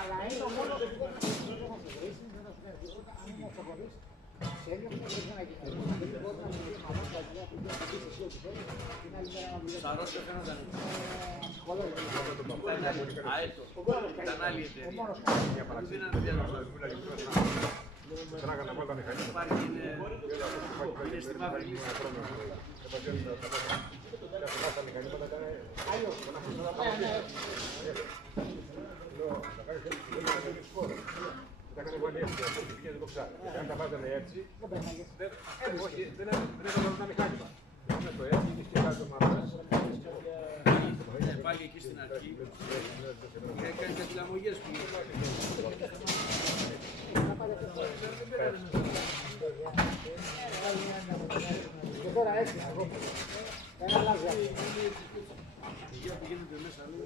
Αλλά είναι ο μόνος που δεν Σαρός έφεραν αέτο. Ήταν άλλη εταιρεία. Υπάρχει, είναι στη μαύρη λίστα. Τα έκανε βάλει έτσι, γιατί πήγαινε το ψάρι. Αν τα βάζανε έτσι, δεν έπρεπε τα μηχάνημα. Είναι το έτσι, είναι και κάτω μαράς. Πάλι εκεί στην αρχή, έκανε κάτι λαμογιές που και τώρα έτσι, εγώ. Δεν αλλάζει. για που γίνεται μέσα λίγο.